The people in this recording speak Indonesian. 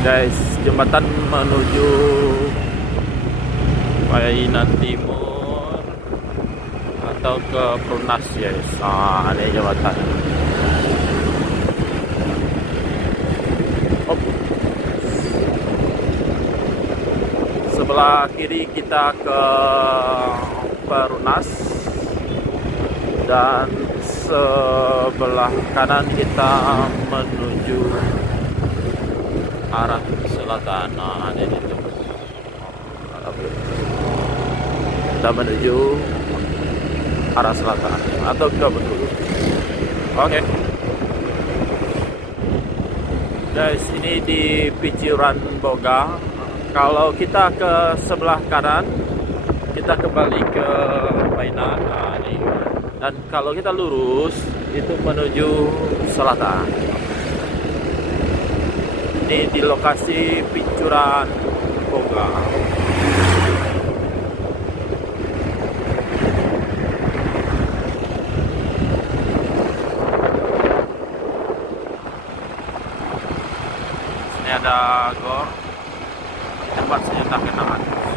Guys, jembatan menuju Painan Timur atau ke Perumnas, guys. Nah, ini jembatan. Hop. Sebelah kiri kita ke Perumnas dan sebelah kanan kita menuju arah selatan. Nah, ini tuh. Kita menuju arah selatan atau ke Bengkulu. Oke. Guys, ini di Piciran Boga. Kalau kita ke sebelah kanan, kita kembali ke Painan. Nah, ini. Dan kalau kita lurus, itu menuju selatan. Ini di lokasi Piciran Boga. Sini ada gor, tempat senjata kenangan.